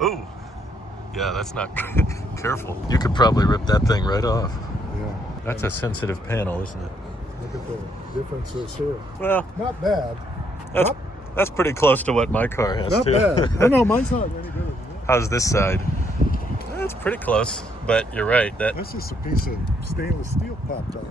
Oh, yeah, that's not careful. You could probably rip that thing right off. Yeah. That's a sensitive panel, isn't it? Look at the differences here. Well, not bad. That's pretty close to what my car has, Not too. bad. Oh, no, mine's not any good. How's this side? That's pretty close, but you're right. That's just a piece of stainless steel popped out.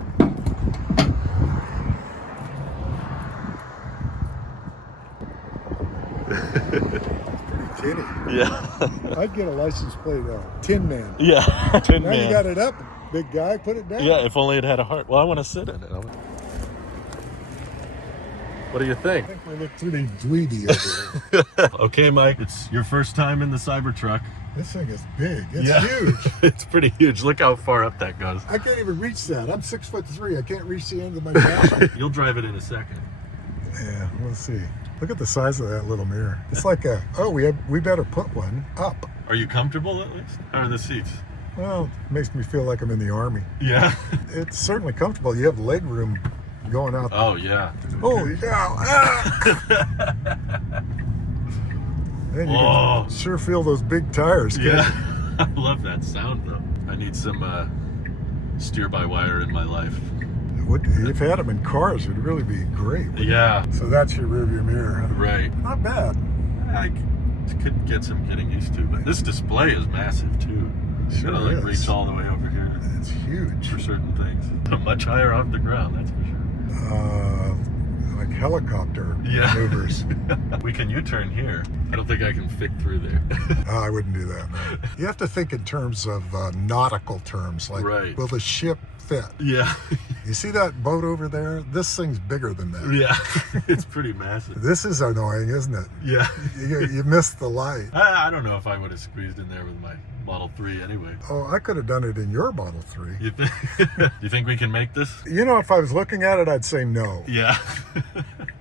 Tinny. Yeah. I'd get a license plate Tin Man. Yeah. Tin now Man. You got it up, big guy. Put it down. Yeah, if only it had a heart. Well, I want to sit in it. What do you think? I think we look pretty dweeby over there. Okay, Mike, it's your first time in the Cybertruck. This thing is big. It's huge. It's pretty huge. Look how far up that goes. I can't even reach that. I'm 6'3". I can't reach the end of my back. You'll drive it in a second. Yeah, let's see. Look at the size of that little mirror. It's like we better put one up. Are you comfortable at least? How are the seats? Well, it makes me feel like I'm in the Army. Yeah. It's certainly comfortable. You have leg room going out. Oh, yeah. Holy cow. Ah! And you can sure feel those big tires. Yeah. I love that sound, though. I need some steer-by-wire in my life. If you had them in cars, it would really be great. Yeah. So that's your rearview mirror. Right. Not bad. I could get some getting used to, but this display is massive, too. Sure Gotta, like, is. reach all the way over here. It's huge. For certain things. Much higher off the ground, that's for sure. Like helicopter maneuvers. We can U-turn here. I don't think I can fit through there. I wouldn't do that. No. You have to think in terms of nautical terms. Like, will the ship fit? Yeah. You see that boat over there? This thing's bigger than that. Yeah. It's pretty massive. This is annoying, isn't it? Yeah. You missed the light. I don't know if I would have squeezed in there with my Model 3 anyway. Oh, I could have done it in your Model 3. You think we can make this? You know, if I was looking at it, I'd say no. Yeah.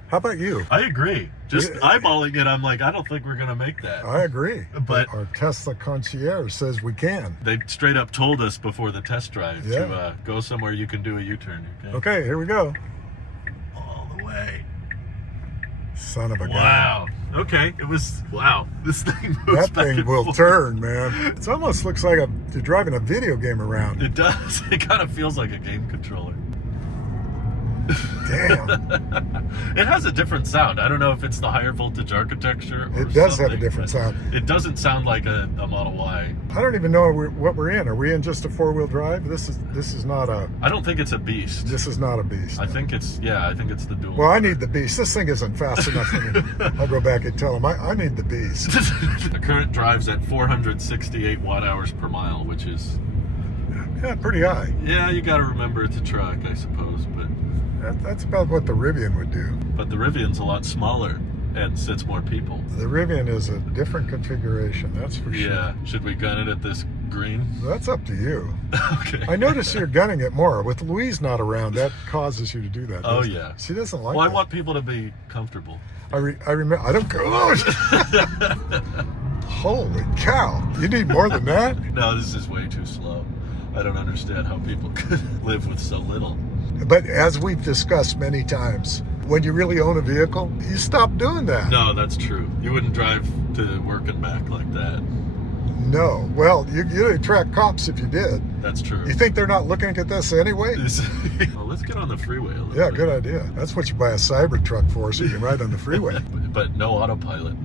How about you? I agree. Just eyeballing it, I'm like, I don't think we're going to make that. I agree. But our Tesla concierge says we can. They straight up told us before the test drive to go somewhere you can do a U-turn. Okay, here we go. All the way. Son of a gun. Wow. Okay, it was, wow. This thing moves That thing will turn, man. It almost looks like you're driving a video game around. It does. It kind of feels like a game controller. Damn. It has a different sound. I don't know if it's the higher voltage architecture or It does something, have a different sound. It doesn't sound like a Model Y. I don't even know what we're in. Are we in just a four-wheel drive? This is not a... I don't think it's a beast. This is not a beast. I think it's the dual. Well, I need the beast. This thing isn't fast enough for me. I'll go back and tell him, I need the beast. The current drives at 468 watt-hours per mile, which is... Yeah, pretty high. Yeah, you got to remember it's a truck, I suppose, but... That's about what the Rivian would do. But the Rivian's a lot smaller and sits more people. The Rivian is a different configuration, that's for sure. Yeah. Should we gun it at this green? That's up to you. Okay. I notice you're gunning it more. With Louise not around, that causes you to do that. Oh, yeah. She doesn't like Well, that. I want people to be comfortable. I remember. I don't go. Oh. Holy cow. You need more than that? No, this is way too slow. I don't understand how people could live with so little. But as we've discussed many times, when you really own a vehicle, you stop doing that. No, that's true. You wouldn't drive to work and back like that. No. Well, you'd attract cops if you did. That's true. You think they're not looking at this anyway? Well, let's get on the freeway a little bit. Yeah, good idea. That's what you buy a Cybertruck for, so you can ride on the freeway. But no autopilot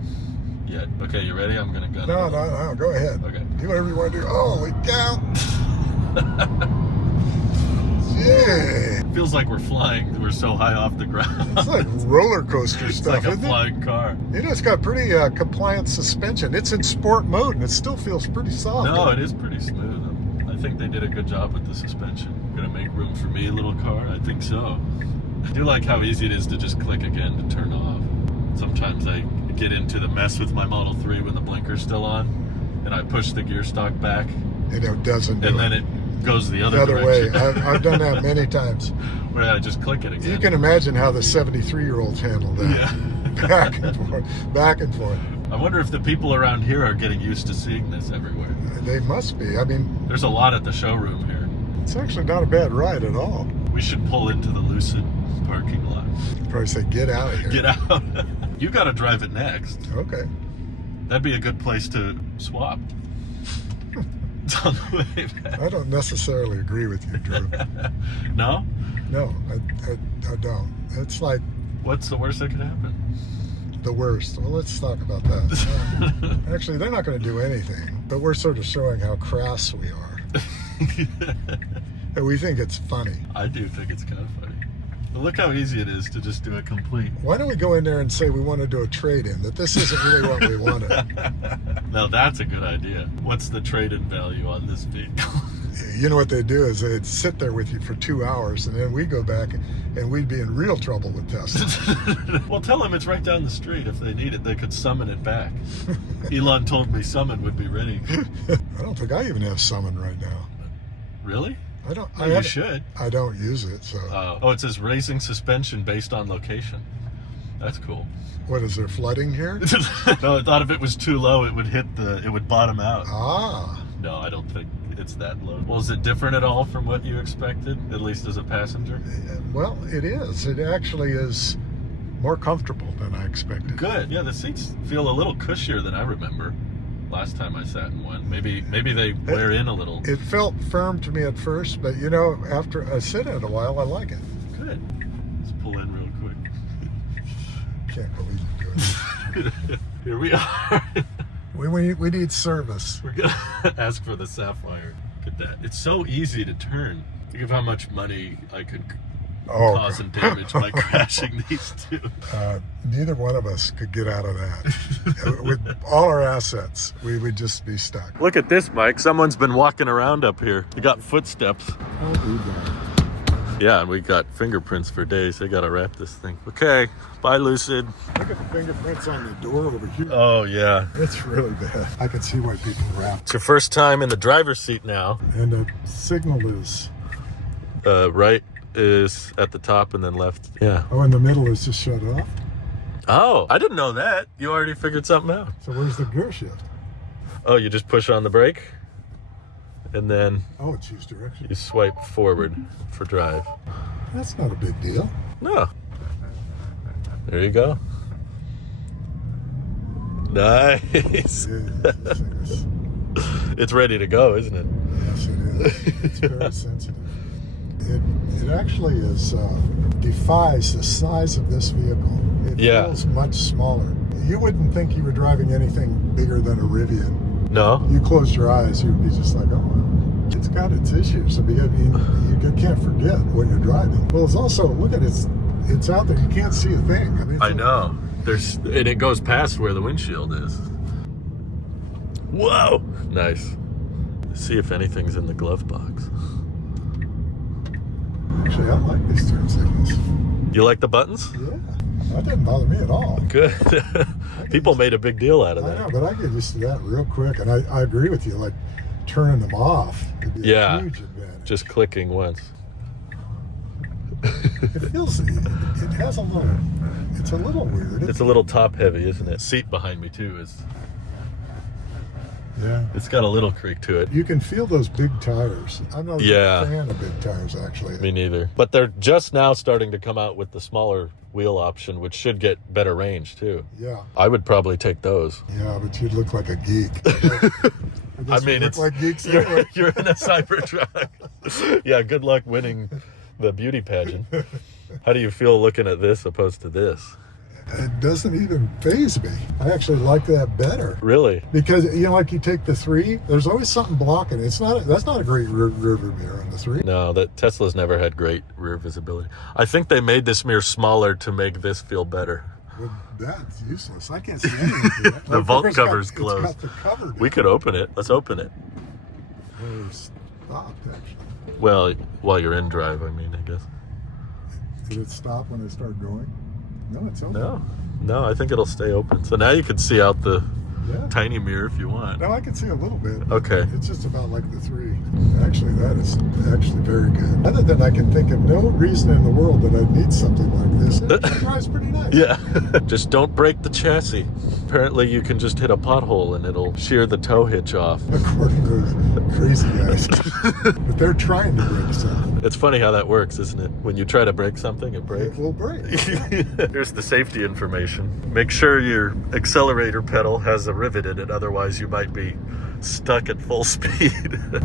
yet. Okay, you ready? I'm going to gun it. No, go ahead. Okay. Do whatever you want to do. Holy cow. Yeah. Feels like we're flying. We're so high off the ground. It's like roller coaster It's stuff, like a isn't flying car. it? It's got pretty compliant suspension. It's in sport mode, and it still feels pretty soft. No, it is pretty smooth. I think they did a good job with the suspension. Gonna make room for me, little car? I think so. I do like how easy it is to just click again to turn off. Sometimes I get into the mess with my Model 3 when the blinker's still on, and I push the gear stock back. And it doesn't do and it. then it goes the other way. direction. I've done that many times. Where I just click it again. You can imagine how the 73-year-olds handle that. Yeah. Back and forth, back and forth. I wonder if the people around here are getting used to seeing this everywhere. They must be. I mean, there's a lot at the showroom here. It's actually not a bad ride at all. We should pull into the Lucid parking lot. Probably say, get out of here. Get out. You got to drive it next. Okay. That'd be a good place to swap. It's on the way back. I don't necessarily agree with you, Drew. No? No, I don't. It's like What's the worst that could happen? the worst. Well, let's talk about that. Actually, they're not going to do anything, but we're sort of showing how crass we are. And we think it's funny. I do think it's kind of funny. But look how easy it is to just do a complete. Why don't we go in there and say we want to do a trade-in, that this isn't really what we wanted. Now that's a good idea. What's the trade-in value on this vehicle? You know what they do is they'd sit there with you for 2 hours, and then we go back and we'd be in real trouble with Tesla. Well, tell them it's right down the street. If they need it, they could summon it back. Elon told me summon would be ready. I don't think I even have Summon right now. Really? I don't. Oh, you should. I don't use it, so. Oh, it says racing suspension based on location. That's cool. What is there, flooding here? No, I thought if it was too low, it would bottom out. Ah. No, I don't think it's that low. Well, is it different at all from what you expected, at least as a passenger? Well, it is. It actually is more comfortable than I expected. Good. Yeah, the seats feel a little cushier than I remember last time I sat in one. Maybe they wear in a little. It felt firm to me at first, but you know, after I sit in it a while, I like it. Good. Let's pull in real quick. Can't believe you're doing it. Here we are. We need service. We're gonna ask for the Sapphire. Look at that. It's so easy to turn. Think of how much money I could cause and damage by crashing these two. Neither one of us could get out of that. With all our assets, we would just be stuck. Look at this, Mike. Someone's been walking around up here. You got footsteps. How do that? Yeah, and we got fingerprints for days. They gotta wrap this thing. Okay, bye, Lucid. Look at the fingerprints on the door over here. Oh, yeah. It's really bad. I can see why people wrap. It's your first time in the driver's seat now. And the signal is... Right is at the top and then left. Yeah. Oh, and the middle is just shut off? Oh, I didn't know that. You already figured something out. So where's the gear shift? Oh, you just push on the brake and then Oh, it's used direction. you swipe forward for drive. That's not a big deal. No. There you go. Nice. Yeah, this thing is- It's ready to go, isn't it? Yes, it is. It's very sensitive. It actually is defies the size of this vehicle. It feels much smaller. You wouldn't think you were driving anything bigger than a Rivian. No. You closed your eyes, you'd be just like, oh, well, it's got its issues. I mean, you can't forget what you're driving. Well, it's also, look at it, it's out there. You can't see a thing. I mean, I know. And it goes past where the windshield is. Whoa! Nice. See if anything's in the glove box. Actually, I like these turn signals. You like the buttons? Yeah, that didn't bother me at all. Good. People made a big deal out of that. I know, but I get used to that real quick. And I agree with you, like turning them off would be a huge advantage. Just clicking once. It feels, it has a little, it's a little weird. It's a little top heavy, isn't it? Seat behind me too is, yeah. it's got a little creak to it. You can feel those big tires. I'm not a fan of big tires, actually. Me neither. But they're just now starting to come out with the smaller wheel option, which should get better range too. Yeah. I would probably take those. Yeah, but you'd look like a geek. I mean, it's like geeks you're anyway. in a Cybertruck. Yeah, good luck winning the beauty pageant. How do you feel looking at this opposed to this? It doesn't even faze me. I actually like that better. Really? Because, you know, like you take the 3, there's always something blocking it. That's not a great rear view mirror on the 3. No, that Tesla's never had great rear visibility. I think they made this mirror smaller to make this feel better. Well, that's useless. I can't see anything. The vault cover's closed. It's got the cover. We could open it. Let's open it. It's stopped, actually. Well, while you're in drive, I mean, I guess. Did it stop when it started going? No, it's open. No, I think it'll stay open. So now you can see out the Yeah. tiny mirror if you want. No, I can see a little bit. Okay. It's just about like the 3. Actually, that is actually very good. Other than I can think of no reason in the world that I'd need something like this. It drives pretty nice. Yeah. Just don't break the chassis. apparently you can just hit a pothole and it'll shear the tow hitch off. According to those crazy guys. But they're trying to break something. It's funny how that works, isn't it? When you try to break something, it breaks. It will break. Here's the safety information. Make sure your accelerator pedal has a rivet in it, otherwise you might be stuck at full speed. Oh,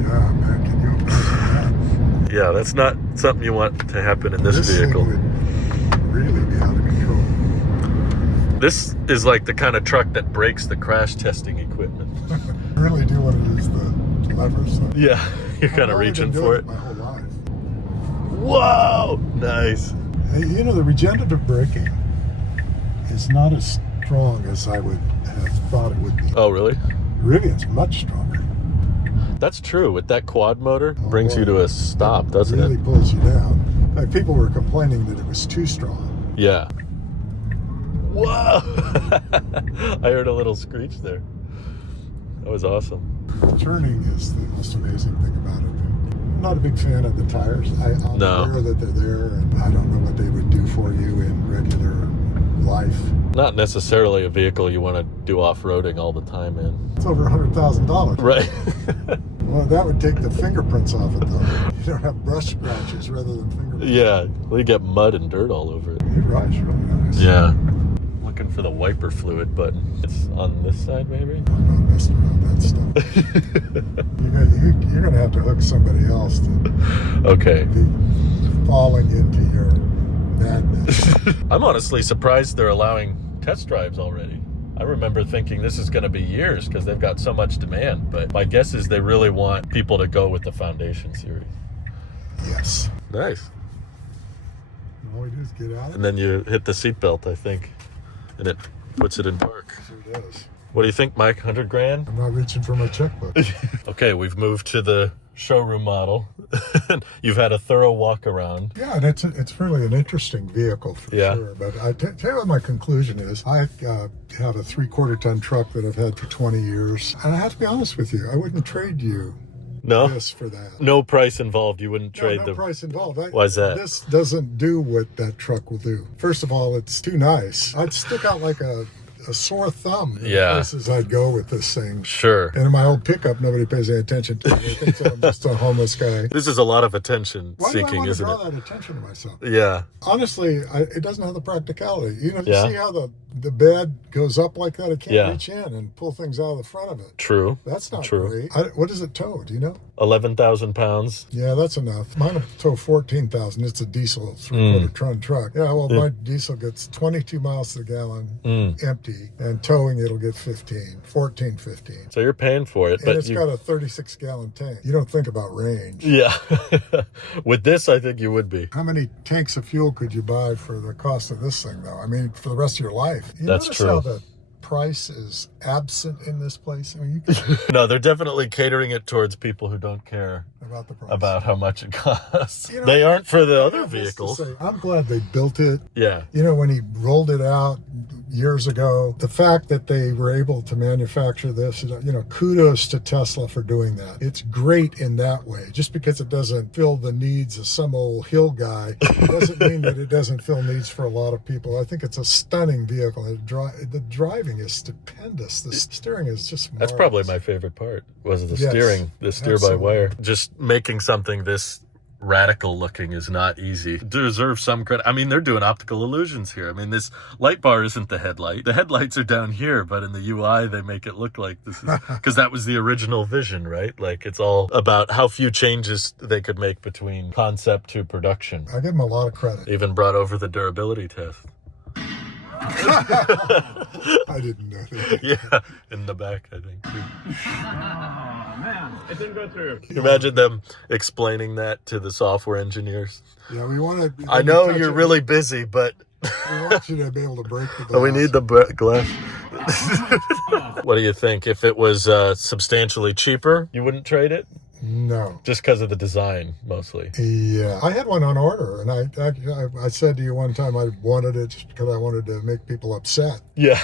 yeah, man. Can you imagine that? Yeah, that's not something you want to happen in this vehicle. Thing would really be out of control. This is like the kind of truck that breaks the crash testing equipment. I really do want to use the levers. So. Yeah, you're kind of reaching for it. My whole life. Whoa! Nice. Hey, you know, the regenerative braking is not as strong as I would have thought it would be. Oh, really? Rivian's much stronger. That's true. With that quad motor, brings you to a stop, doesn't really it? Pulls you down. Like, people were complaining that it was too strong. Yeah. Whoa! I heard a little screech there. That was awesome. Turning is the most amazing thing about it. I'm not a big fan of the tires. I'm aware that they're there, and I don't know what they would do for you in regular life. Not necessarily a vehicle you want to do off-roading all the time in. It's over $100,000. Right. Well, that would take the fingerprints off it, though. You don't have brush scratches rather than fingerprints. Yeah, well, you get mud and dirt all over it. It rides really nice. Yeah. Looking for the wiper fluid button. It's on this side, maybe? I'm not messing around with that stuff. You're going to have to hook somebody else to okay. be falling into your madness. I'm honestly surprised they're allowing test drives already. I remember thinking this is going to be years because they've got so much demand, but my guess is they really want people to go with the Foundation series. Yes. Nice. All we do is get out of it. And then you hit the seatbelt, I think, and it puts it in park. Sure does. What do you think, Mike? 100 grand? I'm not reaching for my checkbook. Okay, we've moved to the showroom model. You've had a thorough walk around. Yeah, and it's really an interesting vehicle for sure. But I tell you what my conclusion is. I have a 3/4 ton truck that I've had for 20 years. And I have to be honest with you, I wouldn't trade you this for that. No price involved. You wouldn't trade no price involved. Why's that? This doesn't do what that truck will do. First of all, it's too nice. I'd stick out like a sore thumb in places I'd go with this thing. Sure. And in my old pickup, nobody pays any attention to me. They think that I'm just a homeless guy. This is a lot of attention seeking, Why do I want to isn't draw it? that attention to myself? Yeah. Honestly, it doesn't have the practicality. You know, you see how the bed goes up like that? It can't reach in and pull things out of the front of it. True. That's not great. What does it tow? Do you know? 11,000 pounds. Yeah, that's enough. Mine will tow 14,000. It's a diesel 3/4 ton truck. Yeah, well, my diesel gets 22 miles to the gallon empty, and towing it'll get 15. So you're paying for it, and it's got a 36 gallon tank. You don't think about range. Yeah. With this, I think you would be. How many tanks of fuel could you buy for the cost of this thing, though? I mean, for the rest of your life. That's true. How the price is absent in this place? I mean, you can No, they're definitely catering it towards people who don't care about the price. About how much it costs. You know, they aren't for the other vehicles. I'm glad they built it. Yeah. You know, when he rolled it out years ago, the fact that they were able to manufacture this, you know, kudos to Tesla for doing that. It's great in that way. Just because it doesn't fill the needs of some old hill guy doesn't mean that it doesn't fill needs for a lot of people. I think it's a stunning vehicle. The driving is stupendous. The steering is just marvelous. That's probably my favorite part, was the steering, the steer-by-wire. Just making something this radical looking is not easy. Deserves some credit. I mean, they're doing optical illusions here. I mean, this light bar isn't the headlight. The headlights are down here, but in the UI, they make it look like this is, because that was the original vision, right? Like, it's all about how few changes they could make between concept to production. I give them a lot of credit. Even brought over the durability test. I didn't know that. Yeah, in the back, I think, too. Oh, man, it didn't go through. Imagine them explaining that to the software engineers. Yeah, we want to... I know you're really busy, but... we want you to be able to break the glass. Oh, we need the glass. What do you think? If it was substantially cheaper, you wouldn't trade it? No. Just because of the design, mostly. Yeah, I had one on order, and I said to you one time I wanted it just because I wanted to make people upset. Yeah.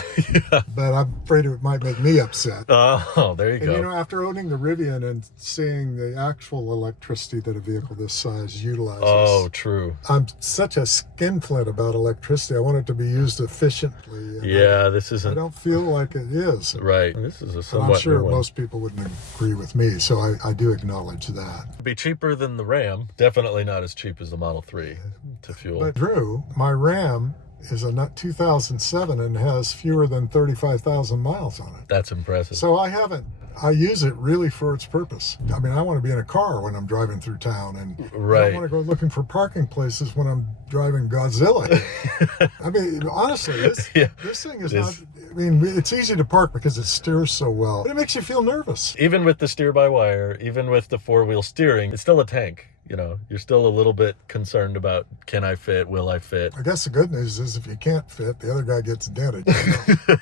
But I'm afraid it might make me upset. Oh, there you And go. you know, after owning the Rivian and seeing the actual electricity that a vehicle this size utilizes, Oh, true. I'm such a skinflint about electricity. I want it to be used efficiently. And Yeah, this I isn't don't feel like it is. right. This is a And somewhat I'm sure new one. most people wouldn't agree with me, so I do acknowledge that. It'd be cheaper than the Ram. Definitely not as cheap as the Model 3 to fuel. But Drew, my Ram is a 2007 and has fewer than 35,000 miles on it. That's impressive. So I use it really for its purpose. I mean, I want to be in a car when I'm driving through town, and I Right. don't want to go looking for parking places when I'm driving Godzilla. I mean, honestly, this thing is not, I mean, it's easy to park because it steers so well, but it makes you feel nervous. Even with the steer-by-wire, even with the four-wheel steering, it's still a tank. You know, you're still a little bit concerned about, can I fit? Will I fit? I guess the good news is if you can't fit, the other guy gets dented.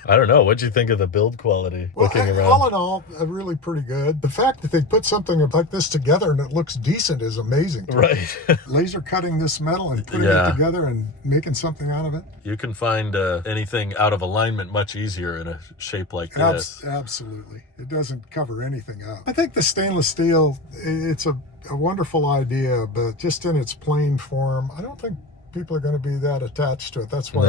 I don't know. What'd you think of the build quality Well, looking around? all in all, really pretty good. The fact that they put something like this together and it looks decent is amazing. to me. Right. Laser cutting this metal and putting Yeah. it together and making something out of it. You can find anything out of alignment much easier in a shape like this. Absolutely. It doesn't cover anything up. I think the stainless steel, it's a wonderful idea, but just in its plain form, I don't think people are going to be that attached to it. That's why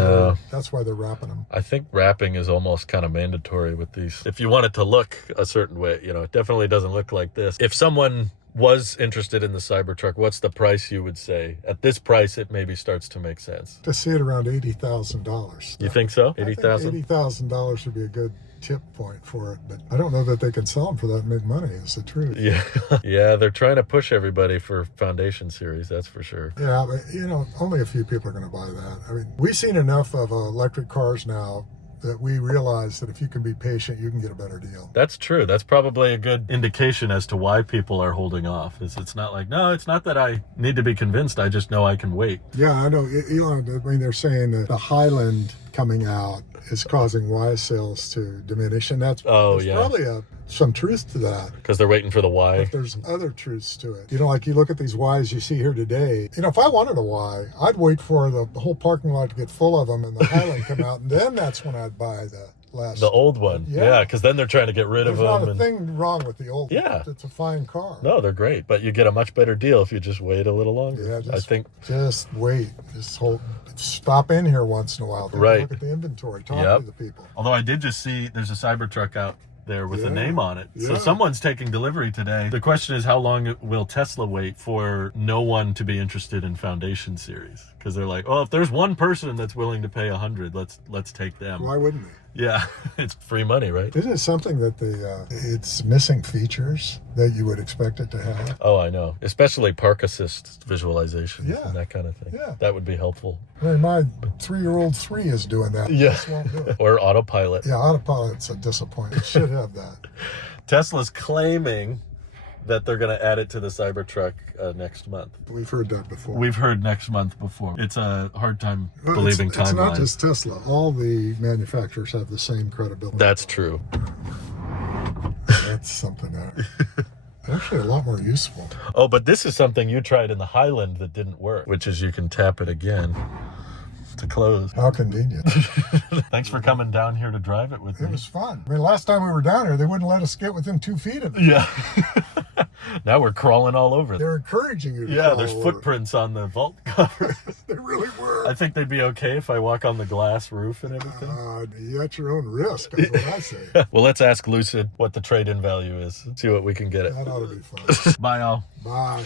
they're wrapping them. I think wrapping is almost kind of mandatory with these. If you want it to look a certain way, you know, it definitely doesn't look like this. If someone was interested in the Cybertruck, what's the price you would say? At this price, it maybe starts to make sense. To see it around $80,000. You think so? I think $80,000? $80,000 would be a good tip point for it, but I don't know that they can sell them for that and make money, is the truth. Yeah. Yeah, they're trying to push everybody for Foundation Series, that's for sure. Yeah, but you know, only a few people are going to buy that. I mean, we've seen enough of electric cars now that we realize that if you can be patient, you can get a better deal. That's true. That's probably a good indication as to why people are holding off. It's not like, no, it's not that I need to be convinced. I just know I can wait. Yeah, I know. Elon, I mean, they're saying that the Highland coming out is causing Y sales to diminish, and there's probably some truth to that. Because they're waiting for the Y. But there's other truths to it. You know, like you look at these Ys you see here today. You know, if I wanted a Y, I'd wait for the whole parking lot to get full of them and the Highland come out, and then that's when I'd buy the old one. Yeah, because then they're trying to get rid of them. There's not a thing wrong with the old one. Yeah. It's a fine car. No, they're great, but you get a much better deal if you just wait a little longer. Yeah, I think. Just wait. Stop in here once in a while. Right. Look at the inventory. Talk to the people. Although I did just see there's a Cybertruck out there with a name on it. So Yeah. someone's taking delivery today. The question is, how long will Tesla wait for no one to be interested in Foundation Series? Because they're like, oh, if there's one person that's willing to pay $100, let's take them. Why wouldn't they? Yeah, it's free money, right? Isn't it something that it's missing features that you would expect it to have? Oh, I know. Especially park assist visualization Yeah. and that kind of thing. Yeah. That would be helpful. I mean, my 3-year-old 3 is doing that. Yeah. This won't do it. Or autopilot. Yeah, autopilot's a disappointment. It should have that. Tesla's claiming that they're going to add it to the Cybertruck next month. We've heard that before. We've heard next month before. It's a hard time Well, believing it's not timeline. just Tesla. All the manufacturers have the same credibility. That's true. That's something actually a lot more useful. Oh, but this is something you tried in the Highland that didn't work, which is you can tap it again to close. How convenient. Thanks for coming down here to drive it with It me. was fun. I mean, last time we were down here, they wouldn't let us get within 2 feet of it. Yeah. Now we're crawling all over. They're encouraging you to Yeah, crawl there's over. footprints on the vault cover. They really were. I think they'd be okay if I walk on the glass roof and everything. You at your own risk, that's what I say. Well, let's ask Lucid what the trade-in value is. See what we can get it. That ought to be fun. Bye, all. Bye.